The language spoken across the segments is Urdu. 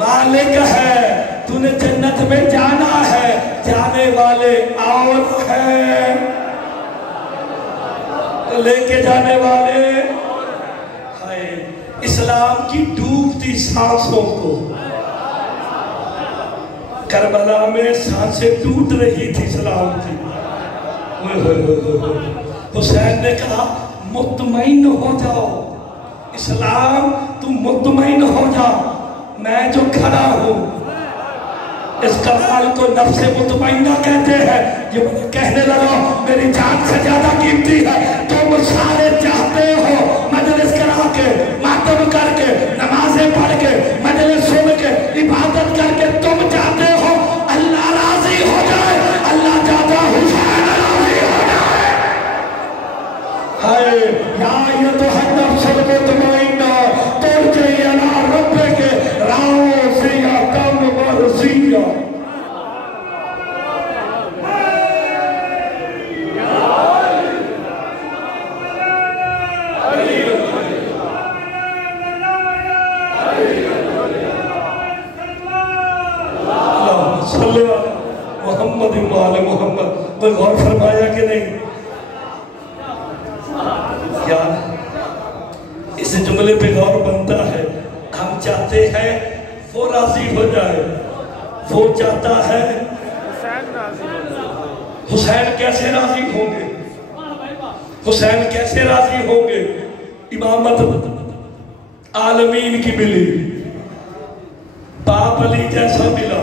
مالک ہے، تو نے جنت میں جانا ہے، جانے والے اور ہیں، تو لے کے جانے والے ہائے۔ اسلام کی ڈوبتی سانسوں کو، کربلا میں سانسیں ٹوٹ رہی تھی اسلام کی، حسین نے کہا مطمئن ہو جاؤ اسلام، تم مطمئن ہو جاؤ، میں جو کھڑا ہوں۔ اس کمال کو نفس مطمئنہ کہتے ہیں۔ یہ مجھے کہنے لگا میری جان سے زیادہ قیمتی ہے، تم سارے چاہتے ہو مجلس کرا کے، ماتم کر کے، نمازیں پڑھ کے، مجلس سن کے، عبادت کر کے، تم چاہتے ہو اللہ راضی ہو جائے، اللہ چاہتا حسین راضی ہو جائے۔ ہائے یا ایتھا النفس المطمئنہ ترجعی الی ربک راضیۃ مرضیہ۔ محمد وآل محمد، کوئی غور فرمایا کہ نہیں؟ کیا اس جملے پہ غور بنتا ہے؟ ہم چاہتے ہیں وہ راضی ہو جائے، وہ چاہتا ہے حسین کیسے راضی ہوں گے؟ حسین کیسے راضی ہوں گے؟ امامت عالمین کی ملی، باپ علی جیسا ملا،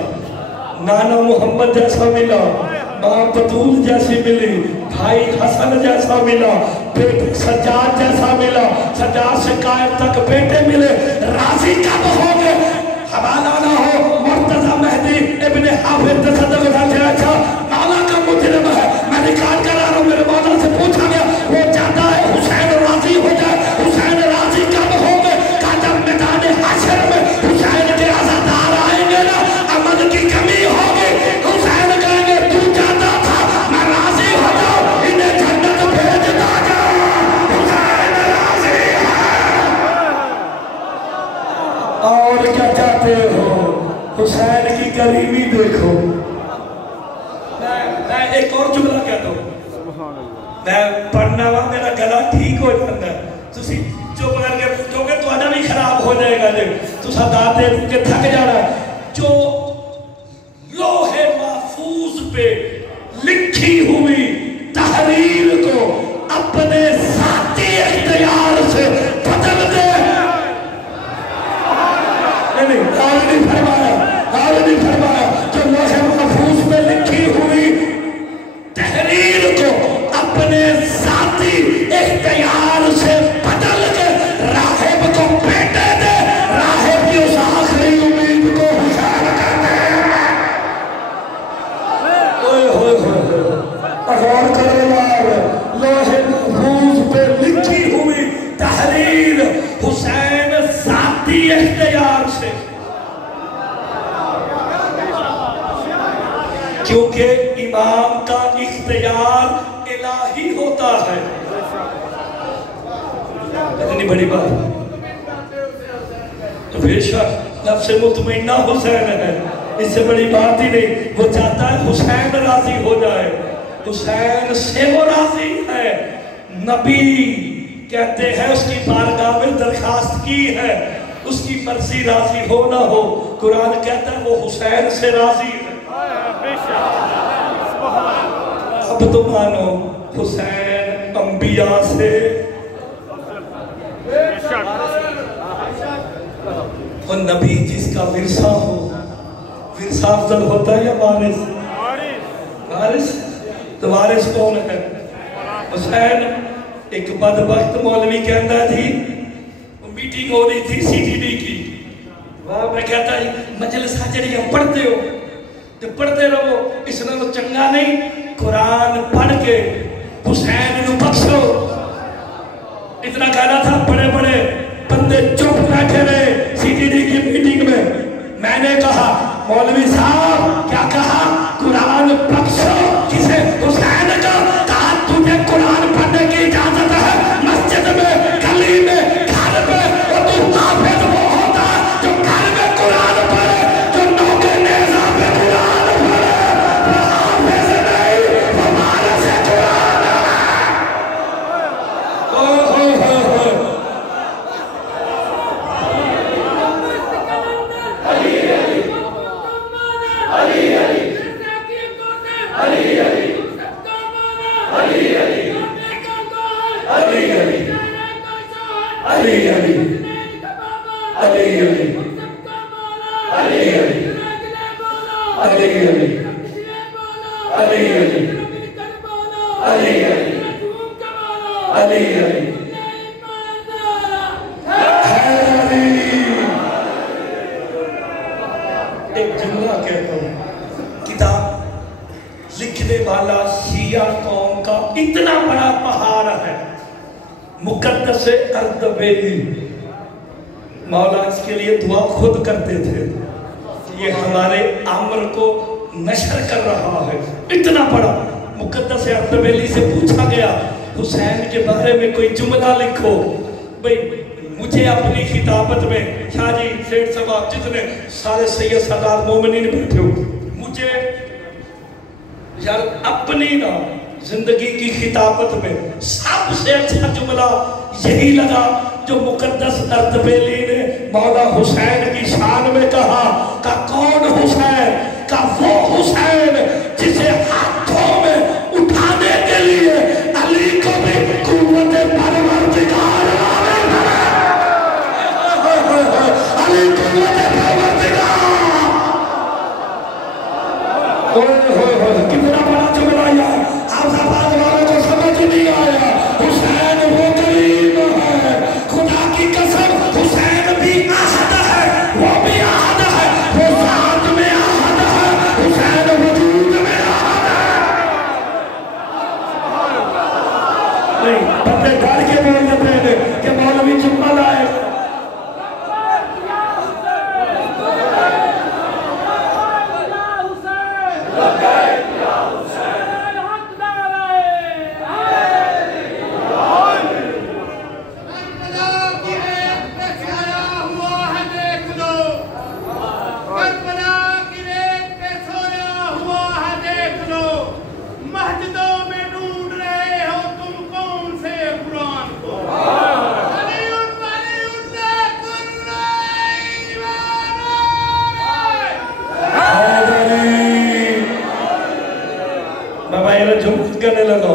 نانا محمد جیسا ملا، ماں بطول جیسی ملی، بھائی حسن جیسا ملا، بیٹے سجاد جیسا ملا، سجاد سے قائد تک بیٹے ملے، راضی کب ہوں گے؟ حوالہ نہ ہو مرتضی مہدی ابن حافظ تصدق سے اچھا مولا کا مجرم ہے، میں ریکارڈ کرا رہا ہوں، میرے مولا سے پوچھا گیا، وہ چاہتا ہے حسین راضی ہو جائے، حسین راضی کب ہوں گے؟ کہا جب میدان حشر میں حسین کے عزادار آئیں گے نا، عمل کی کمی ہوگی، حسین کہیں گے تو چاہتا تھا میں راضی ہو جاؤں، انہیں جنت بھیج دا جاؤں، حسین راضی ہے۔ اور کیا چاہتے ہو؟ حسین کی قریبی دیکھو۔ میں ایک اور جملہ کہتا ہوں، میں پڑھنا وا میرا گلا ٹھیک ہو جاتا ہے، تسی چپ کر کے کیونکہ تہاڈا بھی خراب ہو جائے گا جی، تسا داتے کے تھک جانا ہے۔ جو لوح محفوظ پہ لکھی ہوئی تحریر کو اپنے ذاتی اختیار سے بدل دے، نہیں فرمایا، جو لوح محفوظ پہ لکھی ہوئی تحریر کو اپنے ذاتی اختیار سے بدل کے راہب کو بیٹے دے، راہب کی اس آخری امید کو حسین کہتے ہیں۔ غور کرو یار، لوح محفوظ پہ لکھی ہوئی تحریر حسین ذاتی اختیار سے، کیونکہ امام کا اختیار الہی ہوتا ہے۔ اتنی بڑی بات تو بے شک نفس مطمئنہ حسین ہے، اس سے بڑی بات ہی نہیں۔ وہ چاہتا ہے حسین راضی ہو جائے، حسین سے وہ راضی ہے۔ نبی کہتے ہیں اس کی بارگاہ میں درخواست کی ہے، اس کی مرضی راضی ہو نہ ہو، قرآن کہتا ہے وہ حسین سے راضی ہے۔ اب تو مانو حسین انبیاء سے، وہ نبی جس کا ورثہ ہو، ورثہ افضل ہوتا ہے یا وارث؟ وارث؟ تو وارث کون ہے؟ حسین۔ ایک بدبخت مولوی کہتا تھی، میٹنگ ہو رہی تھی سی ٹی ڈی کی، وہاں میں کہتا ہے مجلس حاضریاں پڑھتے ہو تو پڑھتے رہو، اس نے تو چنگا نہیں، قرآن پڑھ کے حسین نو بخشو۔ اتنا کہنا تھا، بڑے بڑے بندے چپ بیٹھے رہے سی ٹی ڈی کی میٹنگ میں۔ میں نے کہا مولوی صاحب کیا کہا؟ قرآن بخشو کسے؟ حسین کا۔ کہا تجھے قرآن پڑھنے کی اجازت ہے مسجد میں، گلی میں، گھر میں، اور تو حافظ وہ ہوتا جو گھر میں قرآن پڑھ علی علی علی علی علی علی علی علی علی ایک جملہ کہتا ہوں، کتاب لکھنے والا شیعہ قوم کا اتنا بڑا پہاڑ ہے، مقدس اردبیلی، مولا اس کے لیے دعا خود کرتے تھے، یہ ہمارے امر کو نشر کر رہا ہے، اتنا بڑا مقدس اردبیلی سے پوچھا گیا حسین کے بارے میں کوئی جملہ لکھو، بھئی مجھے اپنی خطابت میں شاہ جی سیٹھ صاحب جتنے سارے سید سردار مومنین بیٹھے ہو، مجھے یار اپنی نا زندگی کی خطابت میں سب سے اچھا جملہ یہی لگا جو مقدس اردبیلی نے مولا حسین کی شان میں کہا کہ کون حسین؟ کہ وہ حسین جسے ہاتھوں میں اٹھانے کے لیے علی کو بھی قوت پروردگار علی قوت پروردگار کتنا بڑا جملہ یار آباد والوں کو سمجھ نہیں آیا، حسین وہ کریم ہے، خدا کی قسم حسین بھی عہد ہے، وہ بھی عہد ہے، وہ ذات میں عہد ہے، حسین وجود میں عہد ہے۔ نہیں بندے ڈر کے بول دیتے ہیں کہ مولوی جمعہ لائے، کرنے لگا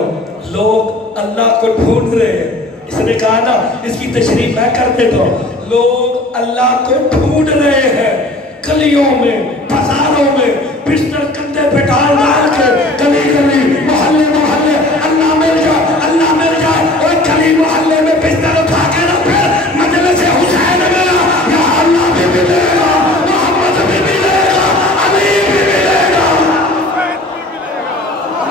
لوگ اللہ کو ڈھونڈ رہے ہیں، اس نے کہا نا اس کی تشریح میں کر دیتا ہوں، لوگ اللہ کو ڈھونڈ رہے ہیں، گلیوں میں بازاروں میں بستر کندھے پہ ڈال ڈال کے گلی گلی محلے محلے اللہ مل جائے اللہ مل جائے، اور گلی محلے میں بستر اٹھا کے نہ پھر مجلس حسین ملا یا اللہ بھی ملے گا، محمد بھی ملے گا، علی بھی ملے گا،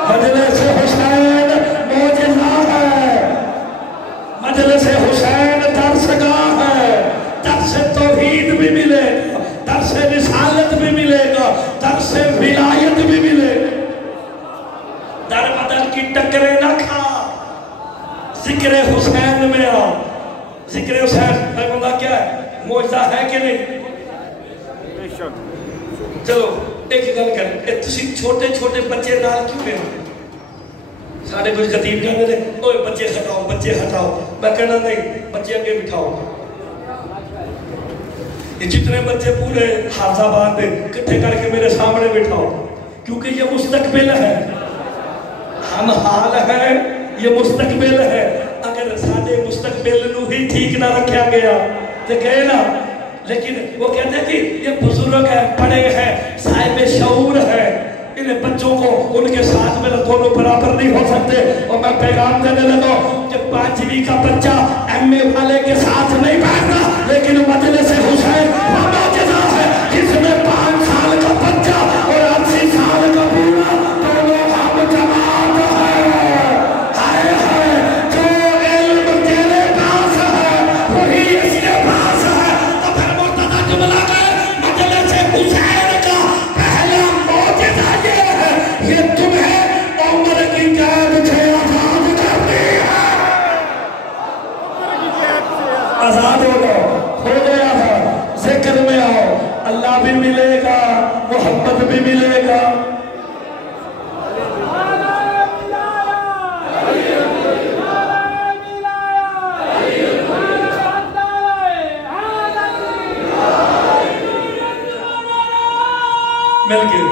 مجلس حسین معجزہ ہے، مجلس حسین درس گاہ ہے، درس توحید بھی ملے گا، درس رسالت بھی ملے گا، درس ولایت بھی ملے گا، در بدر کی ٹکرے نہ کھا، ذکر حسین میں آؤ، ذکر حسین میں بولا کیا ہے معجزہ ہے کہ نہیں؟ چلو ایک گل کر، تسی چھوٹے چھوٹے بچے نال کیوں ہیں؟ ساڑھے کچھ قدیم کہنے دے اوہ بچے ہٹاؤ بچے ہٹاؤ، میں کہنا نہیں بچے اگے بٹھاؤ، یہ جتنے بچے پورے حافظ آباد میں کٹھے کر کے میرے سامنے بٹھاؤ، کیونکہ یہ مستقبل ہے، ہم حال ہے یہ مستقبل ہے، اگر ساڑھے مستقبل نو ہی ٹھیک نہ رکھا گیا تو گئے نا، لیکن وہ کہتے ہیں کہ یہ بزرگ ہے، بڑے ہیں، صاحب شعور ہے، ان بچوں کو ان کے ساتھ میں دونوں برابر نہیں ہو سکتے، اور میں پیغام دینے لگا کہ 5ویں کا بچہ ایم اے والے کے ساتھ نہیں بیٹھنا، لیکن مجلس حسین وہ معجزہ ہے جس میں 5 سال کا بچہ اور 80 سال کا بوڑھا دونوں ہم جماعت ہے، جو علم تیرے پاس ہے وہی اس کے پاس ہے، تو پھر مرتضی جملہ گئے مجلس حسین کا پہلا معجزہ یہ ہے، یہ تمہیں عمر کی قید سے آزاد کرتی ہے، آزاد ہو گیا تھا، ذکر میں آؤ، اللہ بھی ملے گا، محبت بھی ملے گا، مل کے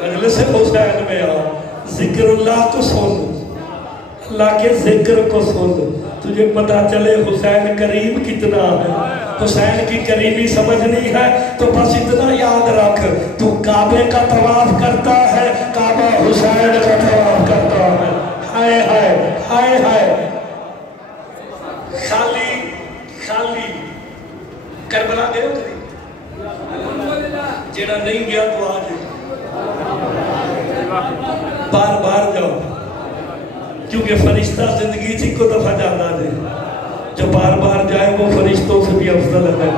مجلس حسین میں آؤ، ذکر اللہ کو سن، اللہ کے ذکر کو سن، تجھے پتا چلے حسین کریم کتنا ہے، حسین کی قریبی سمجھنی ہے تو بس اتنا یاد رکھ، تو کعبے کا طواف کرتا ہے، کعبہ حسین کا طواف کرتا ہے۔ ہائے ہائے ہائے ہائے، خالی خالی کربلا گئے ہو کبھی؟ جیڑا نہیں گیا تو آج بار بار جاؤ، کیونکہ فرشتہ زندگی سے کو دفعہ جانا دے، جو بار بار جائے وہ فرشتوں سے بھی افضل ہے۔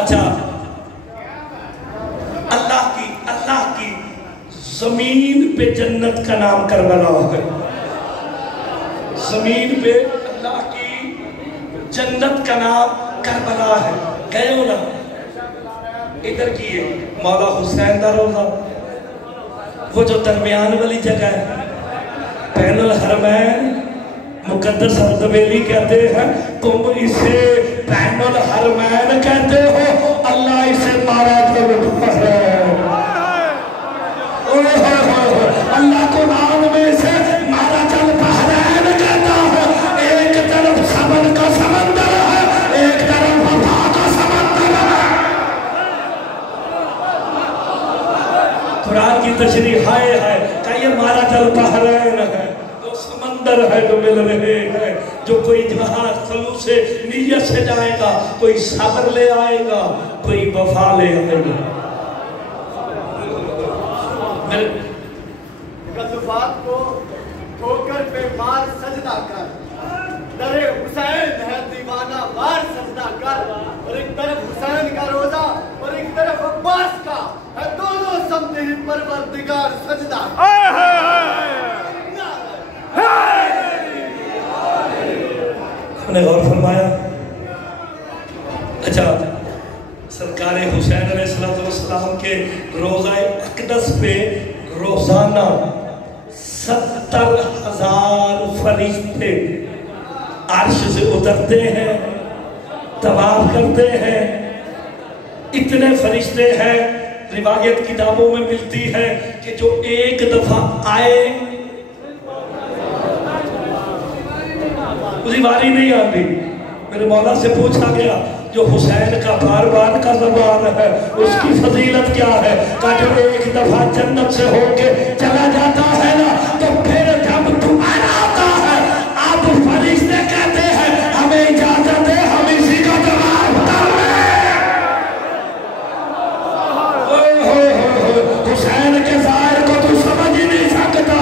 اچھا، اللہ کی زمین پہ جنت کا نام کربلا ہے، زمین پہ اللہ کی جنت کا نام کربلا ہے۔ گئے ہو نا؟ ادھر کیے مولا حسین دا روزہ، وہ جو درمیان والی جگہ ہے، بین الحرمین، مقدس اردبیلی کہتے ہیں، تم اسے بین الحرمین کہتے ہو، اللہ اسے معراج البحرین، اللہ قرآن میں اسے معراج البحرین کہتا ہے۔ ایک طرف صبر کا سمندر ہے، ایک طرف وفا کا سمندر ہے۔ قرآن کی تشریح ہائے ہائے کہ یہ معراج البحرین ہے، وہ سمندر ہے جو مل رہے ہیں، جو کوئی جہاز خلوص سے نیت سے جائے گا، کوئی صبر لے آئے گا، کوئی وفا لے آئے گا۔ غضبات کو ٹھوکر پہ مار سجدہ کر، در حسین ہے دیوانہ مار سجدہ کر، اور ایک طرف حسین کا روزہ اور ایک طرف عباس کا ہے، دونوں سمت ہی پروردگار سجدہ ہم نے غور فرمایا۔ اچھا، سرکار حسین علیہ السلام کے روزہ اقدس پہ روزانہ 70,000 فرشتے عرش سے اترتے ہیں، طواف کرتے ہیں۔ اتنے فرشتے ہیں، روایت کتابوں میں ملتی ہے کہ جو ایک دفعہ آئے اسی باری نہیں آتی۔ میرے مولا سے پوچھا گیا جو حسین کا بار بار کا زبان ہے اس کی فضیلت کیا ہے؟ کہ جو ایک دفعہ جنت سے ہو کے چلا جاتا ہے نا تو پھر جب دوبارہ آتا ہے آپ فرشتے کہتے ہیں ہمیں اجازت ہے ہم اسی کا جواب کریں۔ حسین کے ظاہر کو تو سمجھ ہی نہیں سکتا،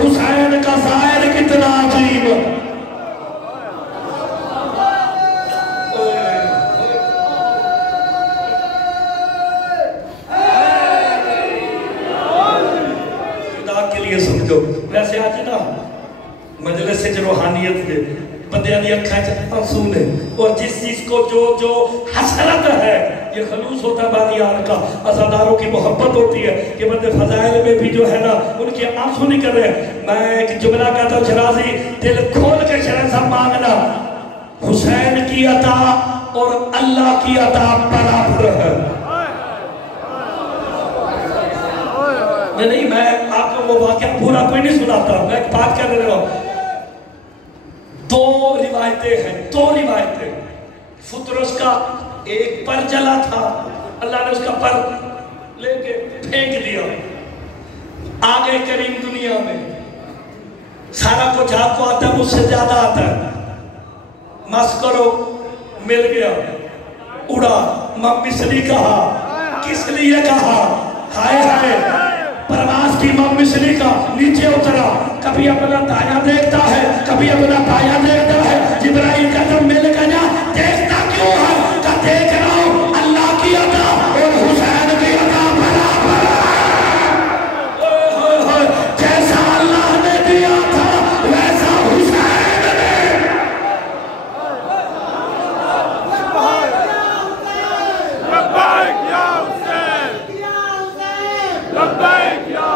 حسین کا ظاہر کتنا عجیب۔ ویسے آج نا مجلس سے جو روحانیت دے بندیاں دی اکھاں چ آنسو نے، اور جس چیز کو جو حسرت ہے، یہ خلوص ہوتا ہے بانیان کا، عزاداروں کی محبت ہوتی ہے کہ بندے فضائل میں بھی جو ہے نا ان کے آنسو نہیں کر رہے۔ میں ایک جملہ کہتا ہوں شرازی، دل کھول کے شرازہ مانگنا، حسین کی عطا اور اللہ کی عطا برابر ہے۔ نہیں، میں آپ کو وہ واقعہ پورا کوئی نہیں سناتا، میں ایک بات کر رہا ہوں۔ دو روایتیں، فطرس کا ایک پر جلا تھا، اللہ نے اس کا پر لے کے پھینک دیا، آگے کریم دنیا میں سارا کچھ آپ کو آتا ہے، مجھ سے زیادہ آتا ہے، مس کرو مل گیا، اڑا، مصری کہا، کس لیے کہا؟ ہائے ہائے، پرواز کی امام مصری کا نیچے اترا، کبھی اپنا دایاں دیکھتا ہے، کبھی اپنا بایاں دیکھتا ہے، جبرائیل کہتا مل گیا، دیکھتا کیوں ہے؟ کہ دیکھ رہا ہوں اللہ کی عطا اور حسین کی عطا برابر ہے۔ جیسا اللہ نے دیا تھا ویسا حسین نے۔ لبیک یا حسین، لبیک یا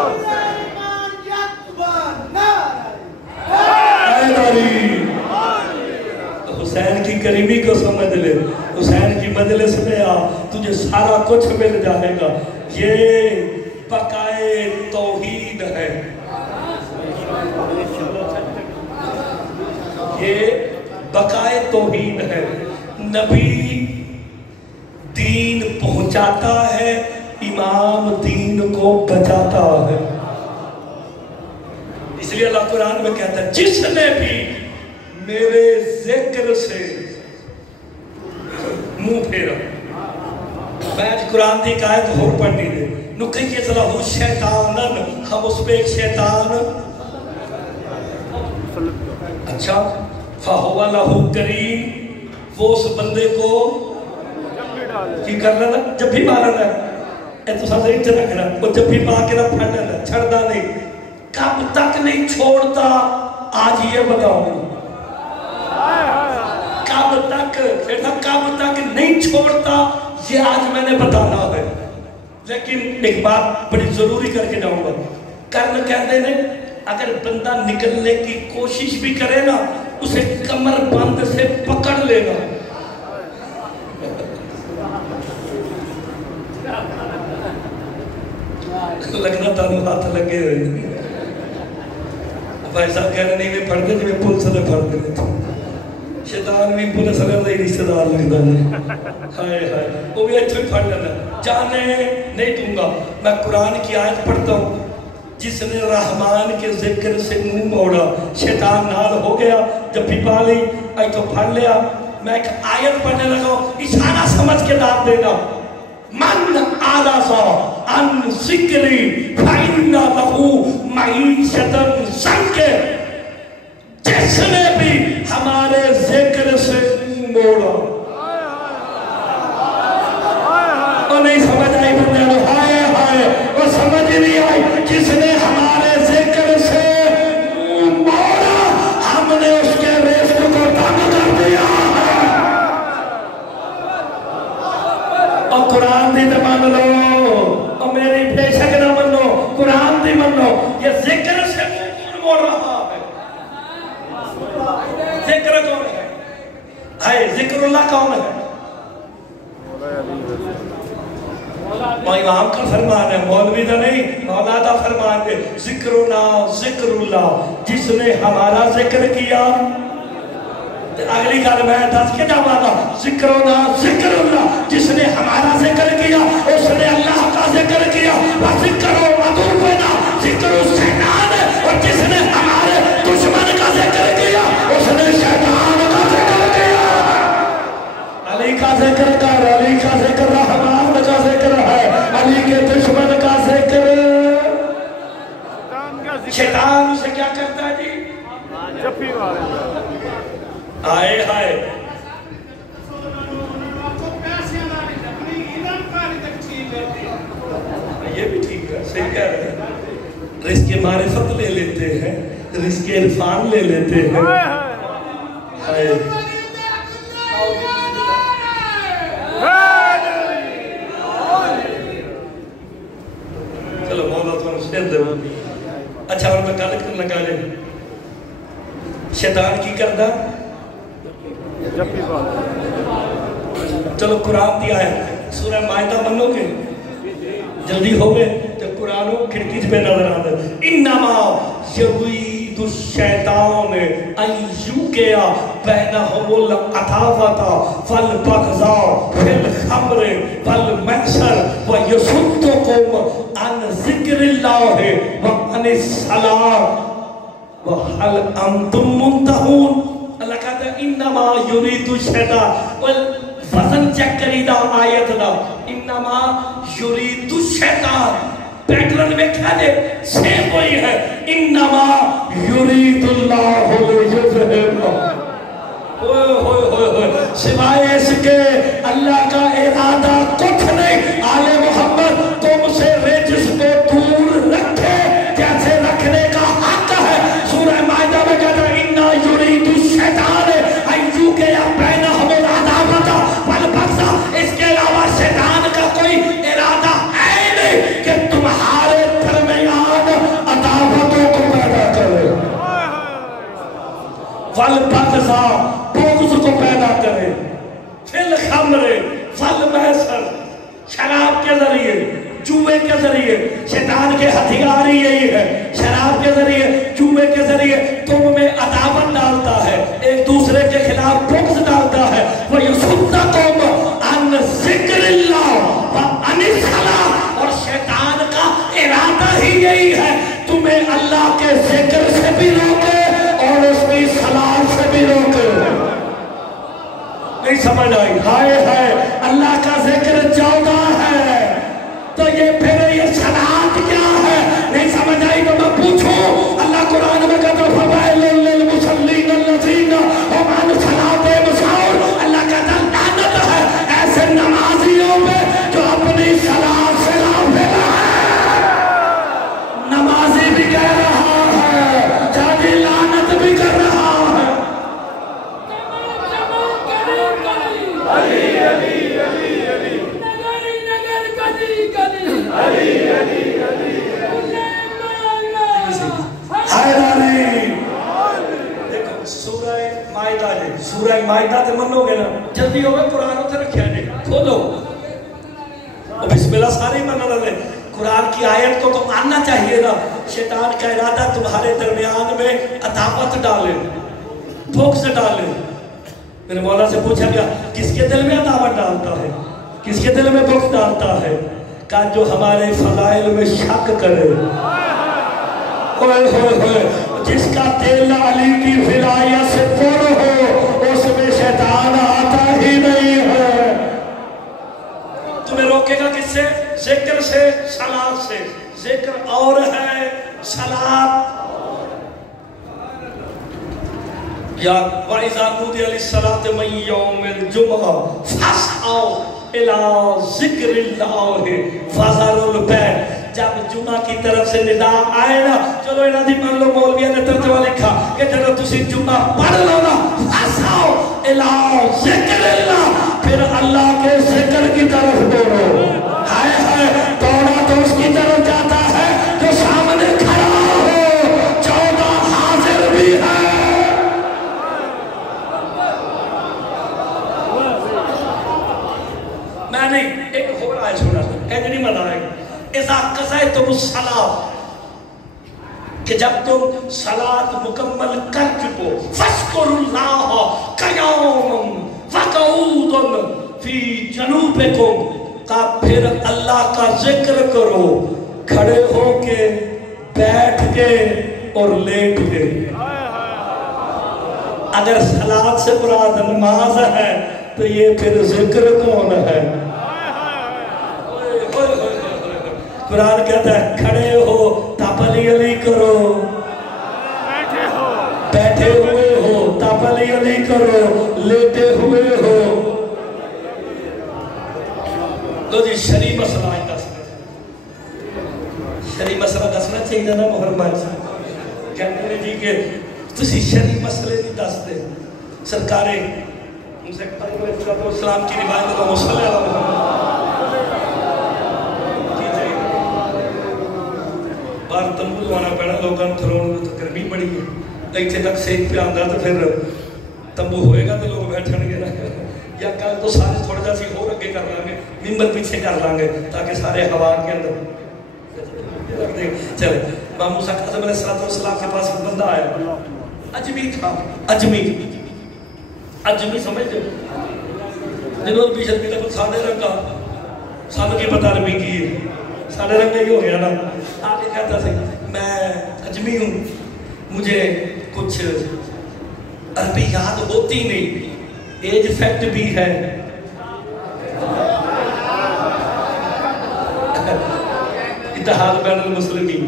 حسین کی قریبی کو سمجھ لے، حسین کی مجلس میں آ، تجھے سارا کچھ مل جائے گا۔ یہ بقائے توحید ہے، یہ بقائے توحید ہے. نبی دین پہنچاتا ہے، امام دین کو بچاتا ہے. اس لیے اللہ قرآن میں کہتا ہے جس نے بھی میرے ذکر سے منہ پھیرا. میں آج قرآن کی آیت اور پڑھنی دے نُقِيَّتْ لَهُ شیطانن، ہم اس پہ ایک شیطان اچھا فَهُوَ لَهُ قَرِينٌ، وہ اس بندے کو کی کر لینا جب بھی مارنا ہے. تو ساتھ نہیں رکھنا، وہ جب بھی مار کے نہ پھڑ لینا، چھڑنا نہیں. کب تک نہیں چھوڑتا آج یہ بتاؤں. کب تک کب تک نہیں چھوڑتا یہ آج میں نے بتانا ہے. لیکن ایک بات بڑی ضروری کر کے جاؤں گا. کرن کہتے ہیں اگر بندہ نکلنے کی کوشش بھی کرے نا اسے کمر بند سے پکڑ لینا. لگنا تانوں ہاتھ لگے ہوئے. بھائی صاحب کہہ رہے نہیں میں پڑھ دے جو میں پولیس نے پڑھ دے. شیطان بھی پولیس نے رشتہ دار لگتا ہے. ہائے ہائے وہ بھی اچھا ہی پڑھ لینا. جانے نہیں دوں گا. میں قرآن کی آیت پڑھتا ہوں. جس نے رحمان کے ذکر سے منہ موڑا شیطان نال ہو گیا. جب بھی پا لی آئی تو پڑھ لیا. میں ایک آیت پڑھنے لگا ہوں اشارہ سمجھ کے داد دینا. من آلاسا ان ذکری فَإِنَّ لَهُ مَعِيشَةً ضَنْكَ. جس نے بھی ہمارے ذکر سے موڑا. اور نہیں سمجھ آئی بندے لو ہائے ہائے وہ سمجھ نہیں آئی. جس نے ہمارے ذکر سے موڑا ہم نے اس کے رزق کو بند کر دیا. اور قرآن دی تو مان لو اور میری بے شک نہ منو قرآن دی منو. یہ ذکر سے کون موڑ رہا ہے؟ ذکر کون ہے؟ ہے ذکر اللہ کون ہے؟ امام کا فرمان ہے مولوی دا نہیں مولا دا فرمان ہے. ذکرنا ذکر اللہ جس نے ہمارا ذکر کیا. اگلی گل میں دس کے جاوانا ذکرنا ذکر اللہ جس نے ہمارا ذکر کیا اس نے اللہ کا ذکر کیا. ذکر عدونا ذکر الشیطان اور جس نے ہمارے دشمن کا ذکر کیا اس نے شیطان کا ذکر کیا. علی کا ذکر کر علی کا ذکر رحمان کا ذکر ہے. علی کے دشمن کا ذکر شیطان اسے کیا کرتا ہے جی جفی مارے. آئے آئے یہ بھی ٹھیک ہے صحیح کہہ رہے ہیں. رزق معرفت لے لیتے ہیں رزق عرفان لے لیتے ہیں. چلو مولا تو شیر دے. اچھا اور میں گل کرنے لگا لے شیطان کی کردا چلو قرآن دی آئے سورہ مائدہ منو گے جلدی ہو گئے جب قرآن کھڑکی پہ نظر آتا ہے. انما یرید الشیطان ان یوقع بینہم العداوۃ والبغضاء فی الخمر والمیسر ویصدکم عن ذکر اللہ وعن الصلاۃ وہل انتم منتہون. اللہ کہتا ہے انما یرید الشیطان وزن چیک کریدہ آیت دا انما یرید الشیطان پیٹرن میں کیا دے سیم وہی ہے. انما یرید اللہ لیذہب سوائے اس کے اللہ کا ارادہ کچھ نہیں. آل محمد تم سے رجس کو دور رکھے جیسے رکھنے کا حق ہے. سورہ مائدہ میں کہتا ہے انا یرید الشیطان ایو کے بینہم العداوۃ والبغضاء. اس کے علاوہ شیطان کا کوئی ارادہ ہے نہیں کہ تمہارے درمیان عداوتوں کو پیدا کرے والبغضاء بغض کو پیدا کرے. فی الخمر والمیسر شراب کے ذریعے جوے کے ذریعے شیطان کے ہتھیار ہی یہی ہے. شراب کے ذریعے جوے کے ذریعے تم میں عداوت ڈالتا ہے. ایک دوسرے کے خلاف بغض ڈالتا ہے، وَيَصُدَّكُمْ عَنْ ذِكْرِ اللَّهِ وَعَنِ الصَّلَاةِ، اور شیطان کا ارادہ ہی یہی ہے تمہیں اللہ کے ذکر سے بھی روکے اور اس کی صلاۃ سے بھی روکے۔ نہیں سمجھ آئی؟ ہائے ہائے، اللہ کا ذکر 14 ہے تو یہ پھر یہ صلاۃ کیا ہے؟ نہیں سمجھ آئی تو میں پوچھوں، اللہ قرآن میں کہتا ہے فَوَيْلٌ لِّلْمُصَلِّينَ الَّذِينَ هُمْ عَنْ صَلَاتِهِمْ سَاهُونَ، اللہ کہتا ہے لعنت ہے ایسے نمازیوں پہ جو اپنی صلاۃ سے غافل ہے۔ نمازی بھی کہہ رہا ہے، جاگی لعنت بھی کر رہا ہے۔ سورہ مائدہ تے منو گے نا، جلدی ہوگا قرآن اتنے رکھیا جائے، کھولو اور بسم اللہ سارے منع لے۔ قرآن کی آیت کو تو ماننا چاہیے نا۔ شیطان کا ارادہ تمہارے درمیان میں عداوت ڈالے، بغض ڈالے۔ میرے مولا سے پوچھا گیا کس کے دل میں عداوت ڈالتا ہے، کس کے دل میں بغض ڈالتا ہے؟ کہا جو ہمارے فضائل میں شک کرے، جس کا دل علی کی ولایت سے پر ہو اس میں شیطان آتا ہی نہیں ہے۔ تمہیں روکے گا کس سے؟ ذکر سے، صلاۃ سے۔ ذکر اور ہے، صلاۃ یا وَإِذَا نُودِيَ لِلصَّلَاةِ مِن يَوْمِ الْجُمْعَةِ فَاسْعَوْا إِلَىٰ ذِكْرِ اللَّهِ وَذَرُوا الْبَيْعَ، جب جمعہ کی طرف سے ندا آئے نا، چلو انہاں دی مان لو مولویہ نے ترجمہ لکھا کہ جب تسی جمعہ پڑھ لو نا، فَاسْعَوْا إِلَىٰ ذِكْرِ اللَّهِ، پھر اللہ کے ذکر کی طرف دوڑو۔ ہائے ہائے، دوڑا تو اس کی طرف جاتا ہے جو سامنے کھڑا ہو، 14 حاضر بھی ہے۔ میں نہیں ایک ہو رہا ہے چھوڑا کہ نہیں منائے گا اذا قضیتم الصلاۃ، کہ جب تم صلاۃ مکمل کر چکو، فاذکروا اللہ قیاما وقعودا فی جنوبکم، کا پھر اللہ کا ذکر کرو کھڑے ہو کے، بیٹھ کے اور لیٹ کے۔ اگر صلاۃ سے مراد نماز ہے تو یہ پھر ذکر کون ہے؟ قرآن کہتا ہے کھڑے ہو تپ علی علی کرو، بیٹھے ہوئے ہو تپ علی علی کرو، لیٹے ہوئے ہو۔ تو جی شریع مسئلہ آئی دسنا، شریع مسئلہ دسنا چاہیے نا محرمان سے۔ کہتے ہیں جی کہ تسی شریع مسئلے نہیں دستے، سرکاریں ان سے اسلام کی روایت کو مسئلہ ہے۔ باہر تنبو لوانا پیڑا، لوگاں تھرون تو گرمی بڑی ہے، ایتھے تک سیک پہ آندہ تو پھر تنبو ہوئے گا تو لوگ بیٹھن گے نا، یا کل تو سارے تھوڑا جا سی ہو رکھے کر لیں گے، ممبر پیچھے کر لیں گے تاکہ سارے ہوا کے اندر چلے۔ امام موسیٰ اعظم علیہ السلام کے پاس ایک بندہ آیا، اجمی تھا، اجمی سمجھ دے جنہوں بھی شدی تک سادے رنگ کا سادہ کی پتہ رمی کی ہے، سادے رنگ ہی ہو گیا نا۔ آگے کہتا سے میں اجمی ہوں، مجھے کچھ عربی یاد ہوتی نہیں، ایج فیکٹ بھی ہے، اتحاد بین المسلمین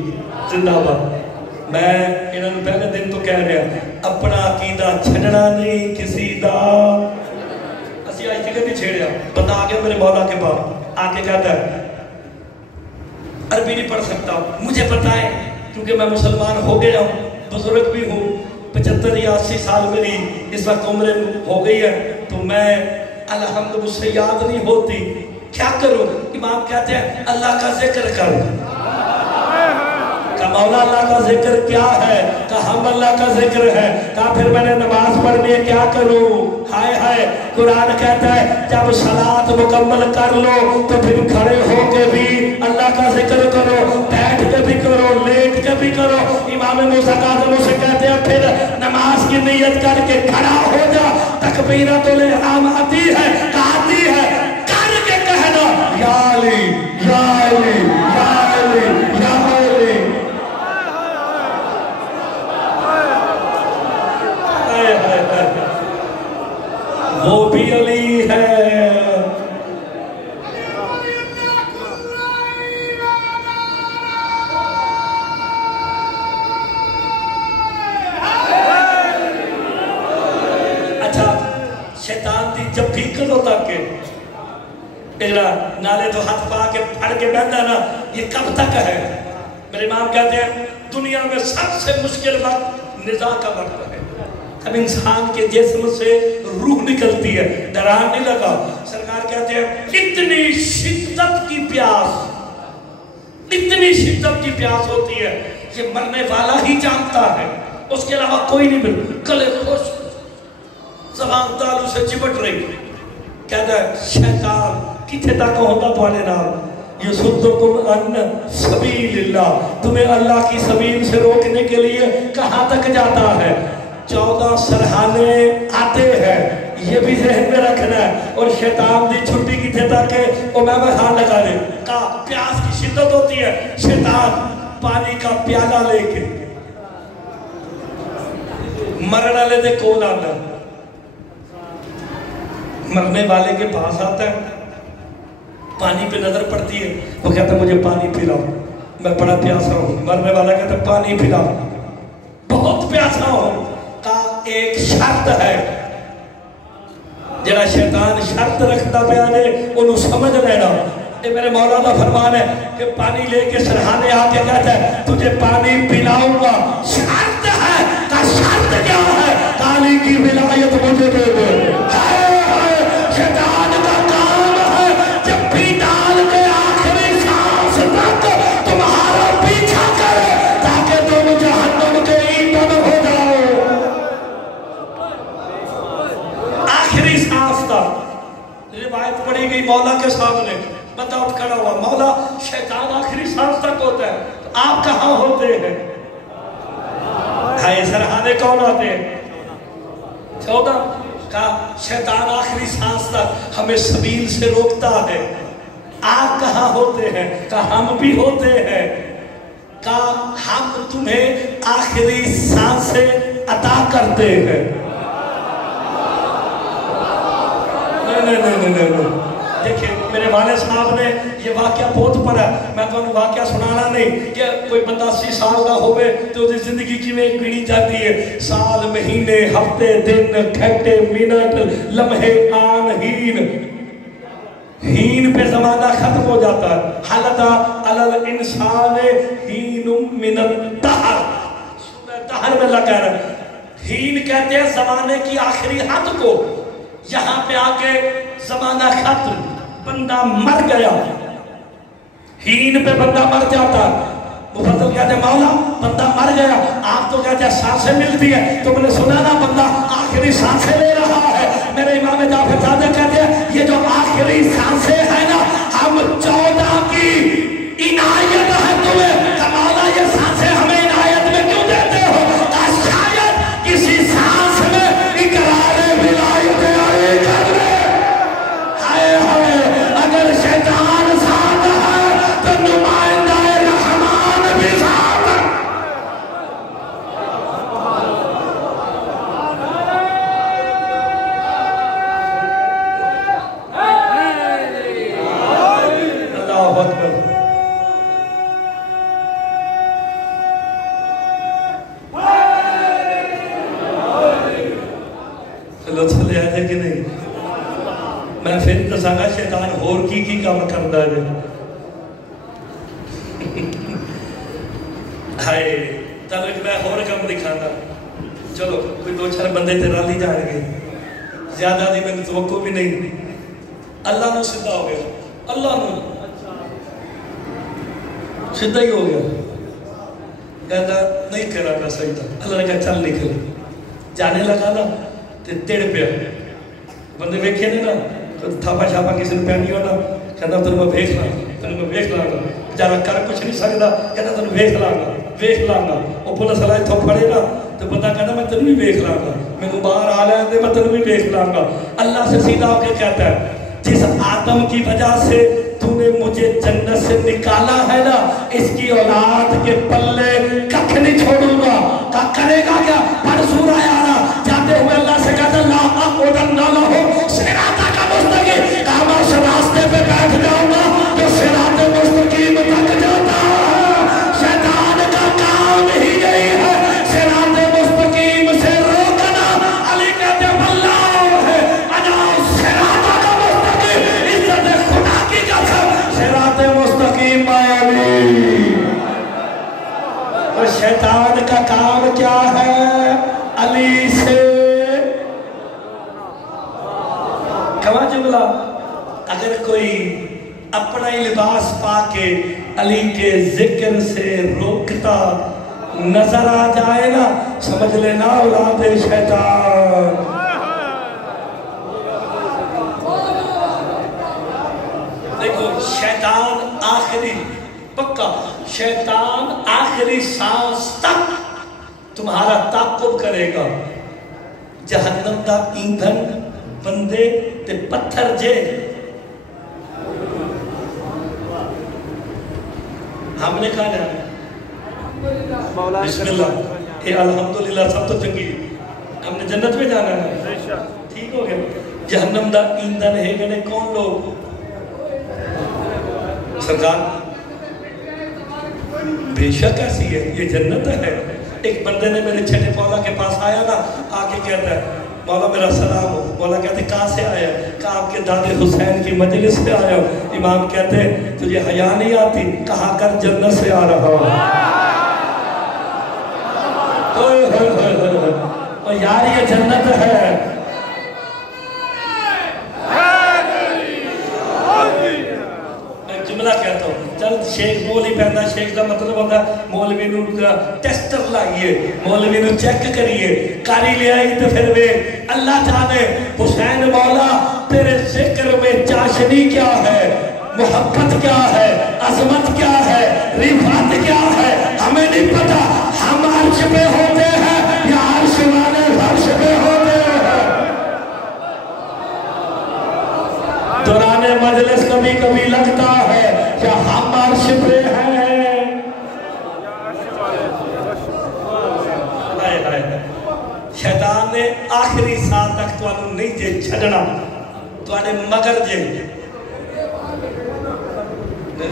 زندہ باد۔ میں انہوں نے پہلے دن تو کہہ رہا اپنا عقیدہ چھڑنا نہیں کسی دا، اسی آج تک نہیں چھیڑیا۔ بندہ آگے میرے مولا کے پاس آگے کہتا ہے عربی نہیں پڑھ سکتا، مجھے پتا ہے کیونکہ میں مسلمان ہو گیا ہوں، بزرگ بھی ہوں، 75 یا 80 سال میری اس وقت عمر ہو گئی ہے، تو میں الحمد مجھ سے یاد نہیں ہوتی، کیا کروں؟ امام کہتے ہیں اللہ کا ذکر کر۔ کہ مولا اللہ کا ذکر کیا ہے؟ کہا ہم اللہ کا ذکر ہے، کہا پھر میں نے نماز پڑھنی ہے کیا کروں؟ ہائے ہائے قرآن کہتا ہے جب صلاۃ مکمل کر لو تو پھر کھڑے ہو کے بھی اللہ کا ذکر کرو، بیٹھ کے بھی کرو، لیٹ کے بھی کرو۔ امام موسیٰ کاظم اسے کہتے ہیں پھر نماز کی نیت کر کے کھڑا ہو جا، تکبیرۃ الاحرام آتی ہے آتی ہے، کر کے کہنا یا علی یا علی یا علی یا علی۔ وہ بھی علی ہے۔ اچھا شیطان دی جب بھی کدو تک کے نالے تو ہاتھ پا کے پھڑ کے بیٹھا نا، یہ کب تک ہے؟ میرے امام کہتے ہیں دنیا میں سب سے مشکل وقت نزاع کا وقت ہے، اب انسان کے جسم سے روح نکلتی ہے، ڈران نہیں لگا۔ سرکار کہتے ہیں اتنی شدت کی پیاس، اتنی شدت کی پیاس ہوتی ہے یہ مرنے والا ہی جانتا ہے، اس کے علاوہ کوئی نہیں مل، گلے خشک، زبان تالو سے چپٹ رہی، کہتا ہے شیطان کتنے تک ہوتا تمہارے نام یصدکم عن سبیل اللہ، تمہیں اللہ کی سبیل سے روکنے کے لیے کہاں تک جاتا ہے؟ 14 سرحانے آتے ہیں، یہ بھی ذہن میں رکھنا ہے۔ اور شیطان دی چھٹی کتنے تک ہے وہ میں ہاتھ لگا لے، کہا پیاس کی شدت ہوتی ہے، شیطان پانی کا پیالہ لے کے مرنے والے دے کول آتا ہے، مرنے والے کے پاس آتا ہے، پانی پہ نظر پڑتی ہے، وہ کہتا ہے مجھے پانی پلاؤ، میں بڑا پیاسا ہوں۔ مرنے والا کہتا ہے پانی پلاؤ، بہت پیاسا ہوں۔ کہا ایک شرط ہے، جڑا شیطان شرط رکھتا پیا نے انہوں سمجھ لینا۔ یہ میرے مولا دا فرمان ہے کہ پانی لے کے سرحانے آ کے کہتا ہے تجھے پانی پلاؤں گا، شرط ہے۔ کا شرط کیا ہے؟ کالی کی ولایت مجھے دے دے۔ شیطان کا کام ہے جب بھی ڈال کے آخری سانس تک تمہارا پیچھا کرے تاکہ تم جہنم کے ایندھن ہو جاؤ۔ آخری سانس تک روایت پڑھی گئی مولا کے سامنے، بندہ اٹھ کھڑا ہوا، مولا شیطان آخری سانس تک ہوتا ہے تو آپ کہاں ہوتے ہیں؟ ہائے سرحانے کون آتے ہیں؟ 14۔ کہا شیطان آخری سانس تک ہمیں سبیل سے روکتا ہے، آپ کہاں ہوتے ہیں؟ کہا ہم بھی ہوتے ہیں۔ کہا ہم تمہیں آخری سانسیں عطا کرتے ہیں۔ نہیں دیکھیں میرے والد صاحب نے یہ واقعہ بہت پڑھا، میں تو انہوں واقعہ سنانا نہیں کہ کوئی بندہ 80 سال کا ہوئے تو اس زندگی کی میں گنی جاتی ہے، سال مہینے ہفتے دن گھنٹے منٹ لمحے آن ہین، ہین پہ زمانہ ختم ہو جاتا ہے۔ حالتا علی الانسان ہین من الدہر، سورہ دہر میں اللہ کہہ رہا ہے، ہین کہتے ہیں زمانے کی آخری حد کو، یہاں پہ آکے زمانہ ختم، بندہ مر گیا، ہین پہ بندہ مر جاتا، مفضل کہتے ہیں مولا بندہ مر گیا، آپ تو کہتے ہیں سانسیں ملتی ہیں، تو میں نے سنا نا بندہ آخری سانسیں لے رہا ہے۔ میرے امام جعفر صادق کہتے ہیں یہ جو آخری سانسیں ہیں نا، ہم 14 کی عنایت ہے تمہیں، مولا یہ سانسیں ہمیں عنایت میں کیوں دیتے ہو؟ شاید کسی سانس میں اقرار ولایت علی کر لے۔ ہائے ہائے اگر شیطان ساتھ ہے تو نمائندہ رحمان بھی ساتھ ہے۔ اللہ اکبر۔ چلو چلے آئے کہ نہیں؟ میں پھر دساگا شیطان ہور کی کام کرتا ہے۔ ہائے تلک میں ہور کام دکھانا، چلو کوئی 2-4 بندے تے رالی جان گے، زیادہ دی میں نے توقع بھی نہیں۔ اللہ نو سدھا ہو گیا، اللہ نو سدھا ہی ہو گیا۔ کہتا نہیں کرا گا سجدہ. اللہ نے کہا چل نکل. جانے لگا نا تو تیڑ پیا. بندے ویکھے نے نا تھاپا چھاپا کسی نے پہنی ہونا کہتا تینوں میں ویکھ لاں گا تینوں میں ویکھ لاں گا. بیچارہ کر کچھ نہیں سکتا کہتا تینوں ویکھ لاں گا ویکھ لاں گا. وہ پولیس والا اتھوں پھڑے گا تو بندہ کہتا میں تینوں بھی ویکھ لاں گا مینوں باہر آ لین دے میں تینوں بھی ویکھ لاں گا. اللہ سے سیدھا ہو کے کہتا ہے جس آدم کی وجہ سے تو نے مجھے جنت سے نکالا ہے نا اس کی اولاد کے پلے ککھ نہیں چھوڑوں گا. کیا کرے گا کیا؟ پڑھ سورہ آیا جاتے ہوئے اللہ سے کہتا لا اقعدن لہم صراط کا مستقیم. کہا میں اس راستے پہ بیٹھ جاؤں گا جو صراط مستقیم تک جاتا ہے. شیطان کا کام ہی یہی ہے صراط مستقیم سے روکنا. علی کہتے اللہ ہے انا صراط کا مستقیم. عزت خدا کی قسم صراط مستقیم علی. اور شیطان کا کام کیا ہے؟ علی سے کما جملہ. اگر کوئی اپنا ہی لباس پا کے علی کے ذکر سے روکتا نظر آ جائے نا سمجھ لینا اولاد شیطان. دیکھو شیطان آخری پکا شیطان آخری سانس تک تمہارا تعاقب کرے گا. جہنم دا ایندھن بندے تے پتھر جے. ہم نے کہا جانا بسم اللہ اے الحمدللہ سب تو چنگی ہم نے جنت میں جانا ہے ٹھیک ہو گیا. جہنم دا ایندھن ہے گنے کون لوگ؟ سرکار بے شک ایسی ہے یہ جنت ہے. ایک بندے نے میرے چھٹے مولا کے پاس آیا نا آکے کہتا ہے مولا میرا سلام ہو. مولا کہتے کہاں سے آیا؟ کہا آپ کے دادے حسین کی مجلس سے آیا ہوں. امام کہتے تجھے حیا نہیں آتی؟ کہا کر جنت سے آ رہا ہوں. اور یار یہ جنت ہے. میں جملہ کہتا ہوں چل شیخ مولوی پہندا شیخ دا مطلب ہوتا ہے مولوی نو ٹیسٹر لائیے مولوی نو چیک کریے کاری لے آئی تو پھر وے اللہ جانے حسین مولا تیرے ذکر میں چاشنی کیا ہے محبت کیا ہے عظمت کیا ہے رفعت کیا ہے ہمیں نہیں پتا. ہم عرش پہ ہوتے ہیں یا عرش والے فرش پہ ہوتے ہیں. دوران مجلس کبھی کبھی لگتا ہے کہ ہم عرش پہ ہیں. شیطان نے آخری سال تک تو انہوں نہیں جے چھڑنا تو انہیں مگر جے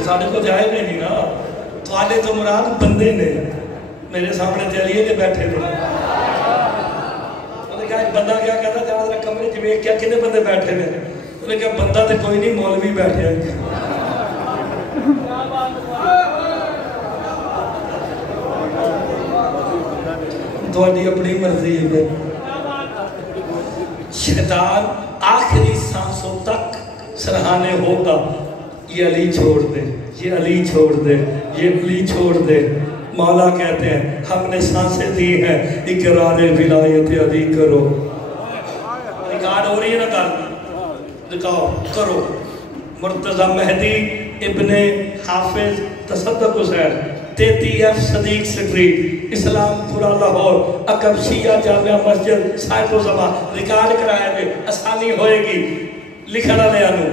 ساڑھے کو جائے میں نہیں نا تو آلے تو مراد بندے نے میرے سامنے جلیے نے بیٹھے تھے. انہوں نے کہا ایک بندہ کیا کہتا جہاں ذرا کمرے جب کیا کتنے بندے بیٹھے تھے؟ انہوں نے کہا بندہ تو کوئی نہیں مولوی بیٹھے ہیں. تو اپنی مرضی ہے. شیطان آخری سانسوں تک سرحانے ہوگا یہ علی چھوڑ دے یہ علی چھوڑ دے یہ علی چھوڑ دے. مولا کہتے ہیں ہم نے سانسیں دی ہیں اقرار ولایت علی کرو. ریکارڈ ہو رہی ہے نا کل دکھاؤ کرو. مرتضی مہدی ابن حافظ تصدق حسین 33F صدیق سٹریٹ اسلام پورا لاہور عقب شیعہ جامعہ مسجد صاحب و زمان. ریکارڈ کرائے گے آسانی ہوئے گی لکھنا لے آنو.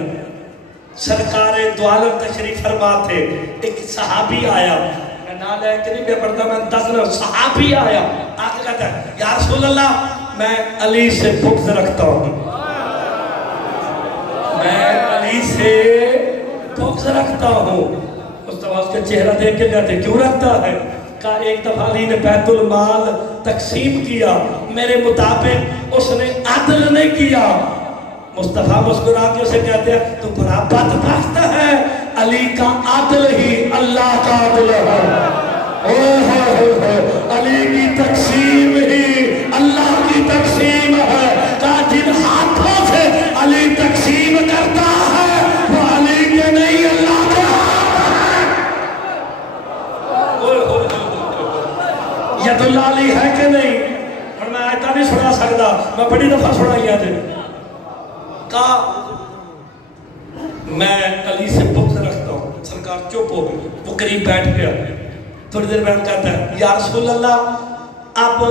سرکار دو عالم تشریف فرما تھے. ایک صحابی آیا میں نال ہے کہ نہیں میں پڑھتا میں دسنا صحابی آیا آگے کہتا ہے یا رسول اللہ میں علی سے بغض رکھتا ہوں میں علی سے بغض رکھتا ہوں. مصطفیٰ اس کے چہرہ دیکھ کے کہتے کیوں رکھتا ہے؟ کہا ایک دفعہ علی نے بیت المال تقسیم کیا میرے مطابق اس نے عدل نہیں کیا. مصطفیٰ مسکرا کے اسے کہتے ہیں تو بڑا بدبخت ہے علی کا عدل ہی اللہ کا عدل ہے. علی کی تقسیم ہی اللہ کی تقسیم ہے. کہا جن ہاتھوں سے علی تقسیم کرتا ہے وہ علی کے نہیں اللہ کے. ہے کہ نہیں؟ اور میں آیتہ نہیں سنا سکتا، میں بڑی دفعہ سنائی ہے کہا میں علی سے بغض رکھتا ہوں. سرکار چپ ہو گئی، وہ قریب بیٹھ گیا. تھوڑی دیر بعد کہتا ہے یا رسول اللہ اب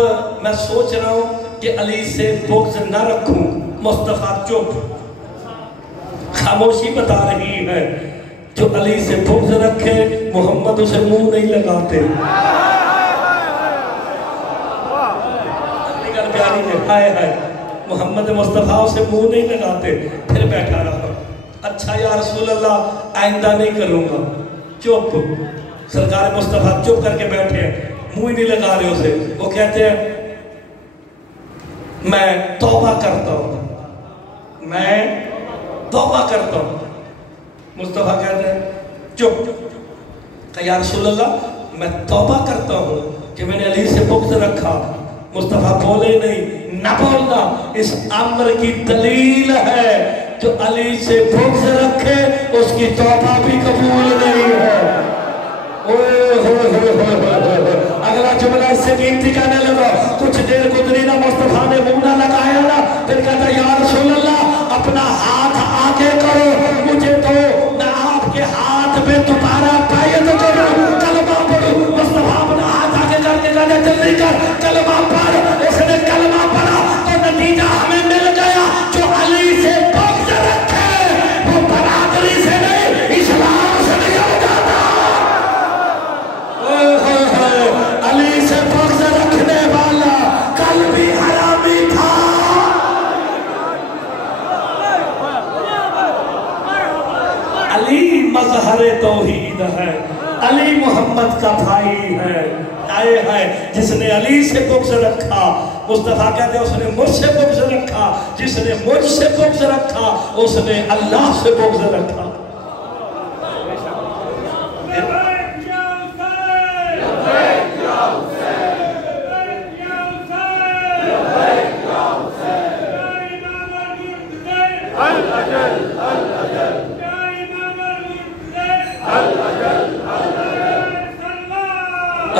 میں سوچ رہا ہوں کہ علی سے بغض نہ رکھوں. مصطفیٰ چپ، خاموشی بتا رہی ہے جو علی سے بغض رکھے محمد اسے منہ نہیں لگاتے. اپنی گل پیاری ہے، ہائے ہائے محمد مصطفیٰ اسے منہ نہیں لگاتے. پھر بیٹھا رہا. اچھا یا رسول اللہ آئندہ نہیں کروں گا. چپ. سرکار مصطفیٰ چپ کر کے بیٹھے ہیں، منہ ہی نہیں لگا رہے اسے. وہ کہتے ہیں میں توبہ کرتا ہوں، میں توبہ کرتا ہوں. مصطفیٰ کہتے ہیں چپ. کہ یا رسول اللہ میں توبہ کرتا ہوں کہ میں نے علی سے بغض رکھا. مصطفیٰ بولے نہیں، نہ بولنا. اس امر کی دلیل ہے جو علی سے بغض رکھے اس کی توبہ بھی قبول نہیں ہے. اگلا جملہ اس سے قیمتی کہنے لگا. کچھ دیر گزری نہ مصطفیٰ نے منہ نہ لگایا نا. پھر کہتا یا رسول اللہ اپنا ہاتھ آگے کرو، مجھے تو میں آپ کے ہاتھ میں دوبارہ بیعت کروں، کلمہ پڑھوں. مصطفیٰ اپنا ہاتھ آگے کر کے کہتا جلدی کر کلمہ پڑھ. اس نے کلمہ پڑھا تو نتیجہ ہمیں مل گیا. جو علی سے بغض رکھے وہ برادری سے نہیں اسلام سے نہیں ہو جاتا. علی سے بغض رکھنے والا کل بھی حرامی تھا. علی مظہر توحید ہے، علی محمد کا بھائی ہے. آئے ہے جس نے علی سے بغض رکھا، مصطفیٰ کہتے ہیں اس نے مجھ سے بغض رکھا. جس نے مجھ سے بغض رکھا اس نے اللہ سے بغض رکھا.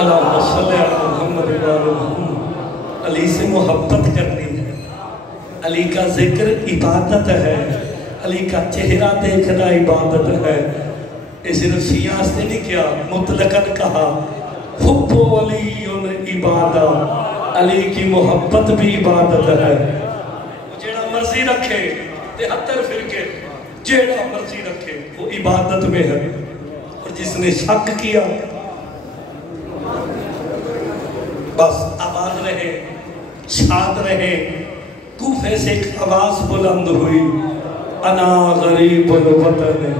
اللہم صلی علی محمد و آل محمد. علی سے محبت کرنی ہے. علی کا ذکر عبادت ہے. علی کا چہرہ دیکھنا عبادت ہے. اس صرف شیعہ سے نہیں کیا، مطلقاً کہا حب علی عبادہ. علی کی محبت بھی عبادت ہے. جیڑا مرضی رکھے 73 فرقے جیڑا مرضی رکھے وہ عبادت میں ہے. اور جس نے شک کیا بس آباد رہے، شاد رہے. کوفے سے ایک آواز بلند ہوئی، انا غریب الوطن.